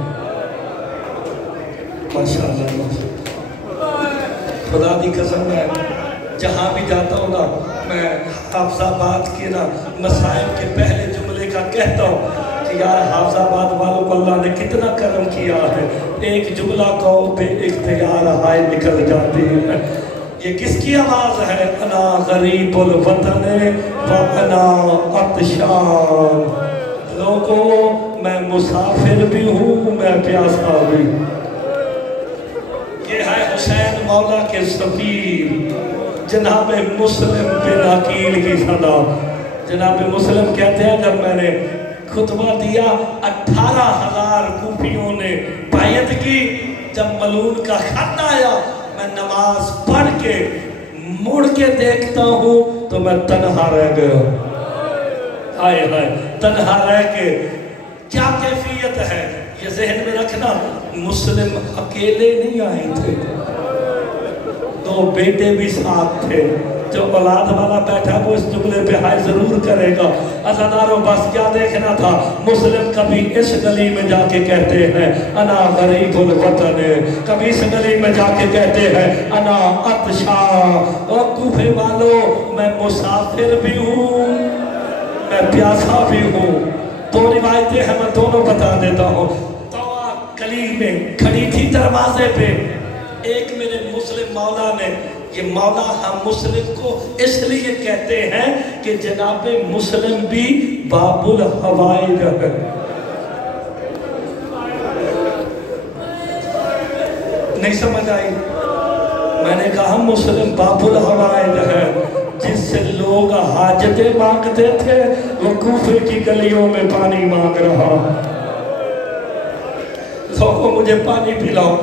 ماشاءاللہ خدا دی قسم ہے جہاں بھی جاتا ہوں نا میں حافظ آباد کے نا مسائل کے پہلے جملے کا کہتا ہوں کہ یار حافظ آباد والوں کو اللہ نے کتنا کرم کیا ہے. ایک جملہ قوم پہ اختیار ہائے نکل جاتی ہے. یہ کس کی آواز ہے؟ انا غریب الوطن و انا عطشان. لوگوں میں مسافر بھی ہوں، میں پیاسا بھی. یہ ہے حسین مولا کے سفیر جناب مسلم بن عقیل کی صدا. جناب مسلم کہتے ہیں جب میں نے خطبہ دیا 18,000 کوفیوں نے بیعت کی. جب ملون کا خط آیا میں نماز پڑھ کے مڑ کے دیکھتا ہوں تو میں تنہا رہ گیا. آئے ہائے تنہا رہ کے کیا کیفیت ہے یہ ذہن میں رکھنا. مسلم اکیلے نہیں آئے تھے، 2 بیٹے بھی ساتھ تھے. جو اولاد والا بیٹھا وہ اس جملے پہ ہائے ضرور کرے گا. عزاداروں بس کیا دیکھنا تھا. مسلم کبھی اس گلی میں جا کے کہتے ہیں انا غریب الوطن، کبھی اس گلی میں جا کے کہتے ہیں انا عطشان. اور کوفے والوں میں مسافر بھی ہوں، میں پیاسا بھی ہوں. 2 روایتیں ہیں میں دونوں بتا دیتا ہوں. طوا گلی میں کھڑی تھی دروازے پہ. ایک میرے مسلم مولا نے، یہ مولا ہم مسلم کو اس لیے کہتے ہیں کہ جناب مسلم بھی باب الحوائج ہے. نہیں سمجھ آئی؟ میں نے کہا مسلم باب الحوائج ہے، جس سے لوگ حاجتیں مانگتے تھے وہ کوفے کی گلیوں میں پانی مانگ رہا۔ لوگوں مجھے پانی پلاؤ،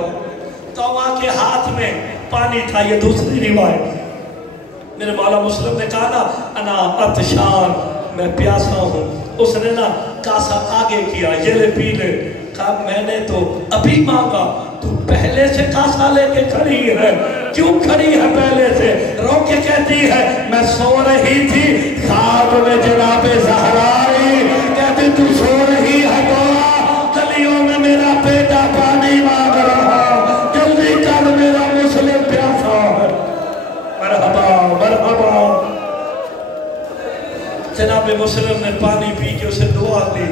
توبہ کے ہاتھ میں پانی تھا۔ یہ دوسری روایت، میرے مولا مسلم نے کہا نا انا عطشان، میں پیاسا ہوں۔ اس نے نا کاسا آگے کیا، یہ لے پی لے۔ کہا میں نے تو ابھی مانگا، تو پہلے سے کاسا لے کے کھڑی ہے، کیوں کھڑی ہے پہلے سے؟ رو کے کہتی ہے میں سو رہی تھی خواب میں جناب زہرا آئی، کہتی تو سو رہی ہے گلیوں میں میرا بیٹا پانی مانگ رہا، جلدی کر میرا مسلم پیاسا ہے۔ مرحبا مرحبا۔ جناب مسلم نے پانی پی کے اسے دعا دی۔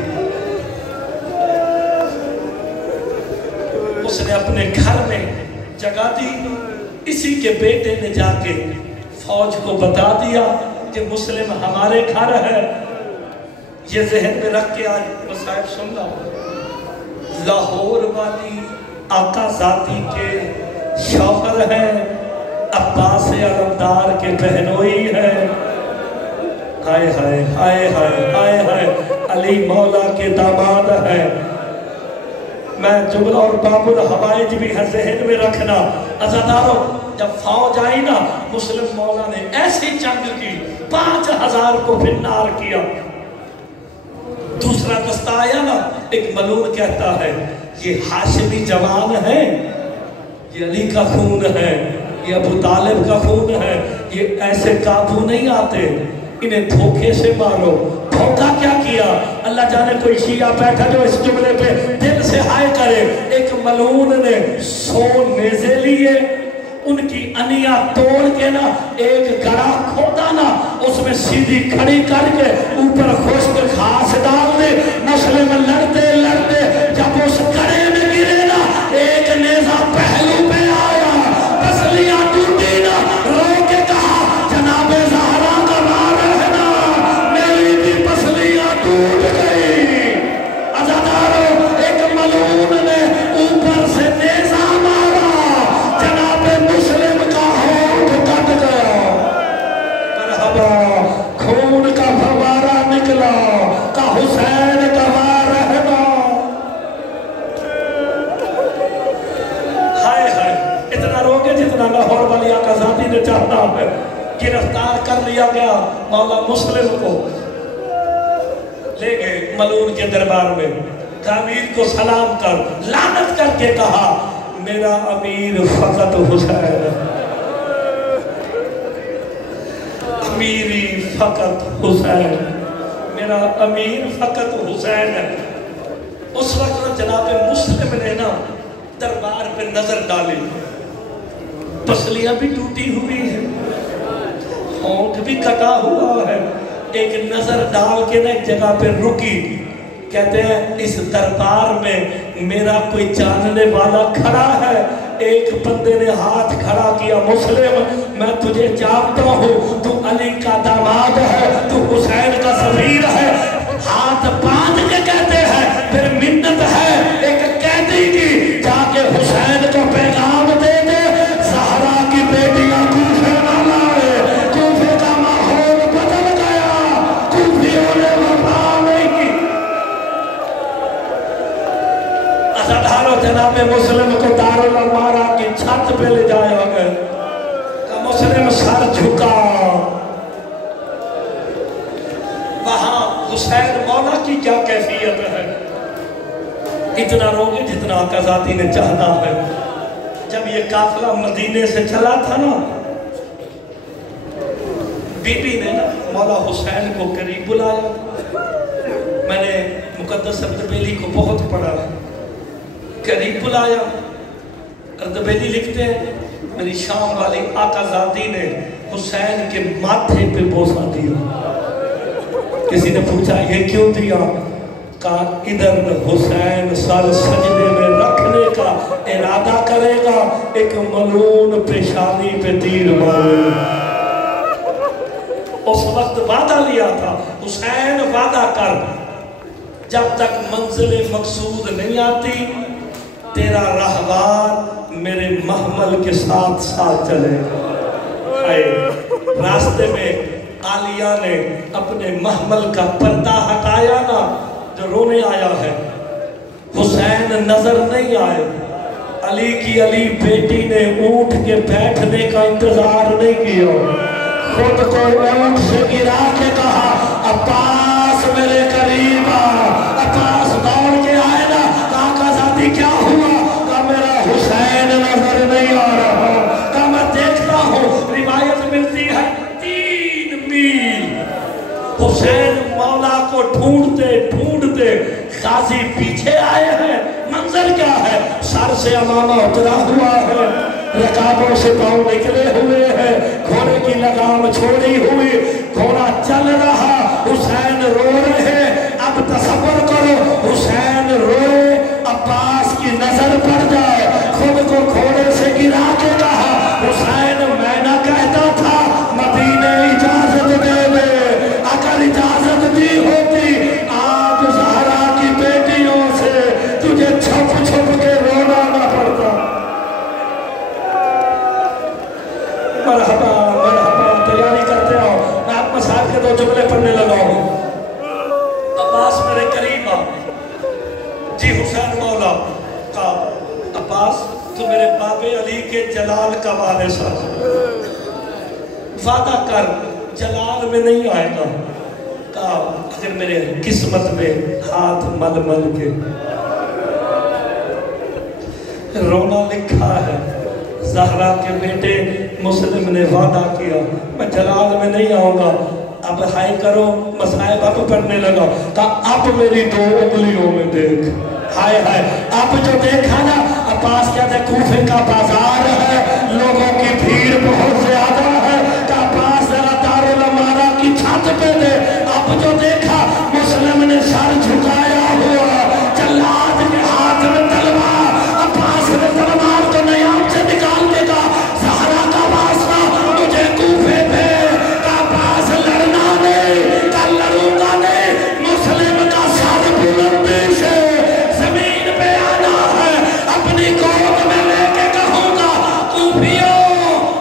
اس نے اپنے گھر میں جگہ دی، اسی کے بیٹے نے جا کے فوج کو بتا دیا کہ مسلم ہمارے گھر ہے۔ یہ ذہن میں رکھ کے آج مصائب سن رہا ہوں۔ لاہور والی آقا ذاتی کے شوہر ہے، عباس علمدار کے بہنوئی ہے۔ ہائے ہائے ہائے ہائے ہائے ہائے، علی مولا کے داماد ہے۔ میں جبل اور باب الحوائج بھی ہے ذہن میں رکھنا۔ عزادارو جب فوج آئی نا، مسلم مولا نے ایسی جنگ کی، 5000 کو فنار کیا۔ دوسرا دستہ آیا نا، ایک ملون کہتا ہے یہ ہاشمی جوان ہے، یہ علی کا خون ہے، یہ ابو طالب کا خون ہے، یہ ایسے قابو نہیں آتے، انہیں دھوکے سے مارو۔ دھوکہ کیا کیا؟ اللہ جانے کوئی شیعہ بیٹھا جو اس جملے پہ دل سے ہائے کرے۔ ایک ملعون نے 100 نیزے لیے، ان کی انیا توڑ کے نا ایک گڑا کھودا نا، اس میں سیدھی کھڑی کر کے اوپر خشک گھاس ڈال دے۔ مسلم لڑتے لڑتے جب اس گڑے میں گرے نا، ایک نیزہ پہلو پہ آیا، پسلیاں ٹوٹی نا، رو کے کہا جناب زہرا کا مار رہنا، میری بھی پسلیاں ٹوٹ گئی۔ عزادارو ایک ملعون نے اوپر سے نیزہ مارا، جناب مسلم کا ہونٹ کٹ گیا۔ مرحبا، خون کا فوارہ نکلا، کا حسین کا مار رہنا۔ ہائے ہائے، اتنا روگے جتنا لاہور والی آقا ذاتی نے چاہتا ہے۔ گرفتار کر لیا گیا، مولا مسلم کو لے گئے ملعون کے دربار میں۔ امیر کو سلام کر لعنت کر کے کہا میرا امیر فقط حسین ہے، امیری فقط حسین، میرا امیر فقط حسین ہے۔ اس وقت جناب مسلم نے نا دربار پہ نظر ڈالی، پسلیاں بھی ٹوٹی ہوئی ہیں، ہونٹ بھی کٹا ہوا ہے۔ ایک نظر ڈال کے نا ایک جگہ پہ رکی، کہتے ہیں اس دربار میں میرا کوئی جاننے والا کھڑا ہے۔ ایک بندے نے ہاتھ کھڑا کیا، مسلم میں تجھے جانتا ہوں، تو علی کا داماد ہے، تو حسین کا سفیر ہے۔ ہاتھ باندھ کے کہتے ہیں پھر منت ہے ایک قیدی کی، جا کے حسین کو پیغام دے دے زہرا کی بیٹیاں کوفے نہ لائے۔ کوفے کا ماحول بدل گیا، کوفیوں نے وفا نہیں کی۔ عزادارو جناب مسلم کو دارالمارا کی چھت پہ لے جائے گئے، مسلم سر جھکا، وہاں حسین مولا کی کیا کیفیت ہے؟ اتنا روگے جتنا آقا ذاتی نے چاہتا ہے۔ جب یہ قافلہ مدینے سے چلا تھا نا، بی بی نے نا مولا حسین کو قریب بلایا۔ میں نے مقدس اردبیلی کو بہت پڑھا، قریب بلایا۔ اردبیلی لکھتے ہیں میری شام والی آقا ذاتی نے حسین کے ماتھے پہ بوسہ دیا۔ کسی نے پوچھا یہ کیوں دیا؟ کہا ادھر حسین سر سجدے میں رکھنے کا ارادہ کرے گا، ایک ملعون پیشانی پہ تیر مارے۔ اس وقت وعدہ لیا تھا حسین وعدہ کر، جب تک منزل مقصود نہیں آتی تیرا رہبار میرے محمل کے ساتھ ساتھ چلے آئے راستے میں عالیہ نے اپنے محمل کا پردہ ہٹایا نا جو رونے آیا ہے حسین نظر نہیں آئے علی کی علی بیٹی نے اونٹ کے بیٹھنے کا انتظار نہیں کیا خود کو اونٹ سے گرا کے کہا عباس میرے قریب عباس دوڑ کے آئے نا آقا ذاتی کیا ہوا کہا میرا حسین نظر نہیں آ رہا کہا میں دیکھتا ہوں روایت ملتی ہے 3 میل حسین مولا کو ڈھونڈتے غازی پیچھے آئے ہیں منظر کیا ہے سر سے امامہ اترا ہوا ہے رکابوں سے پاؤں نکلے ہوئے ہیں گھوڑے کی لگام چھوڑی ہوئی گھوڑا چل رہا حسین رو رہے اب تصور کرو حسین روئے عباس کی نظر پڑ جائے خود کو گھوڑے سے گرا کے کہا حسین میں نہ کہتا تھا مدینے اجازت دے دے اگر اجازت دی ہوتی آج زہرا کی بیٹیوں سے تجھے چھپ چھپ کے رونا نہ پڑتا مرحبا تیاری کرتے ہو میں آپ مسائل کے 2 جملے پڑھنے لگا ہوں عباس میرے قریب آ جی حسین مولا کہا عباس تو میرے باب علی کے جلال کا وارث ہے وعدہ کر جلال میں نہیں آئے گا کہا اگر میرے قسمت میں ہاتھ مل مل کے رونا لکھا ہے زہرا کے بیٹے مسلم نے وعدہ کیا میں جلال میں نہیں آؤں گا اب ہائے کرو مصائب اب پڑھنے لگا کہا اب میری 2 انگلیوں میں دیکھ ہائے ہائے اب جو دیکھا نا عباس کہتے ہیں کوفے کا بازار ہے لوگوں کی بھیڑ بہت زیادہ ہے کہ عباس ذرا دارالمارا کی چھت پہ دے اب جو دیکھا مسلم نے سر جھکایا ہوا جلاد کے ہاتھ میں تلوار عباس نے تلوار تو نیام سے نکال کے کہا زہرا کا واسطہ مجھے کوفے پہ کہ عباس لڑنا نہیں کہ لڑوں گا نہیں مسلم کا سر بلندی سے زمین پہ آنا ہے اپنی قوم میں لے کے کہوں گا کوفیوں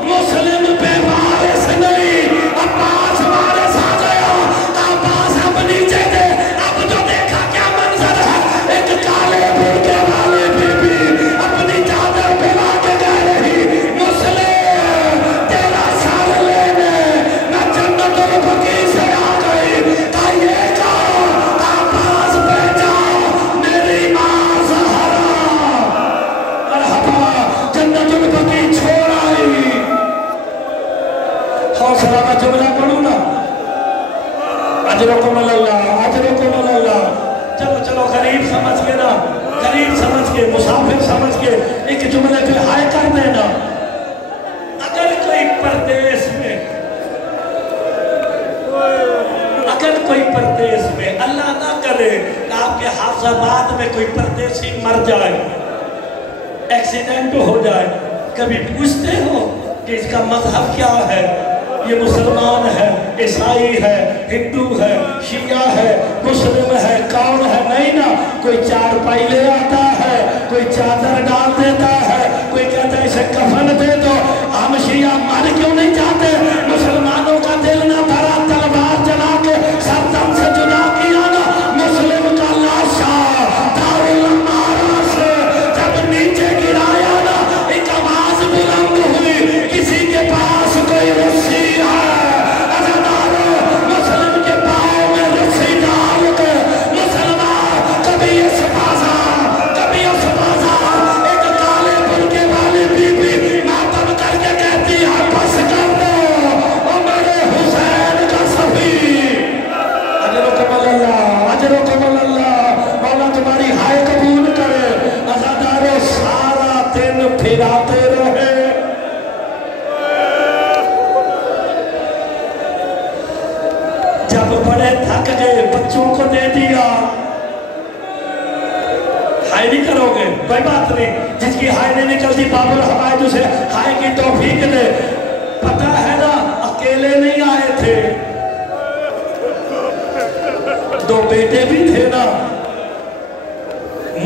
مسلم پہ وارث نہیں عباس وارث آ گیا عباس اب نیچے دے اب جو دیکھا کیا منظر ہے ایک کالے بھوکے والے بی بی اپنی چادر پھیلا کے کہہ رہی مسلم تیرا سر لینے میں جنت البقیع سے آ گئی کہ یہ کہا عباس بیٹا میری ماں زہرا مرحبا جنت البقیع چھوڑ آئی حوصلہ میں جملہ پڑھوں نا اجرکم اللہ چلو غریب سمجھ کے نا غریب سمجھ کے مسافر سمجھ کے ایک جملے پہ ہائے کر دینا اگر کوئی پردیس میں اللہ نہ کرے کہ آپ کے حافظ آباد میں کوئی پردیسی مر جائے ایکسیڈنٹ ہو جائے کبھی پوچھتے ہو کہ اس کا مذہب کیا ہے یہ مسلمان ہے عیسائی ہے ہندو ہے شیعہ ہے مسلم ہے کون ہے نہیں نا کوئی 4 پائی لے آتا ہے کوئی چادر ڈال دیتا ہے کوئی کہتا ہے اسے کفن دے دو ہم شیعہ مر کیوں نہیں جاتے مسلمانوں کا دل نہ بھرا تلوار چلا کے سردم سے جدا کیا نا مسلم کا لاشا دارالمارا سے جب نیچے گرایا نا ایک آواز بلند ہوئی کسی کے پاس کوئی رسی مسلم کے پاؤں میں رسی ڈال کے مسلمان کبھی اس بازار کبھی اس بازار ایک کالے برقے والی بی بی ماتم کر کے کہتی ہے بس کر دو او میرے حسین کا صفی اجرکم اللہ مولا تمہاری ہائے قبول کرے عزادارو سارا دن پھراتے رہے جب بڑے تھک گئے بچوں کو دے دیا ہائے نہیں کرو گے کوئی بات نہیں جس کی ہائے نہیں نکلتی باب الحوائج اسے ہائے کی توفیق دے پتہ ہے نا اکیلے نہیں آئے تھے 2 بیٹے بھی تھے نا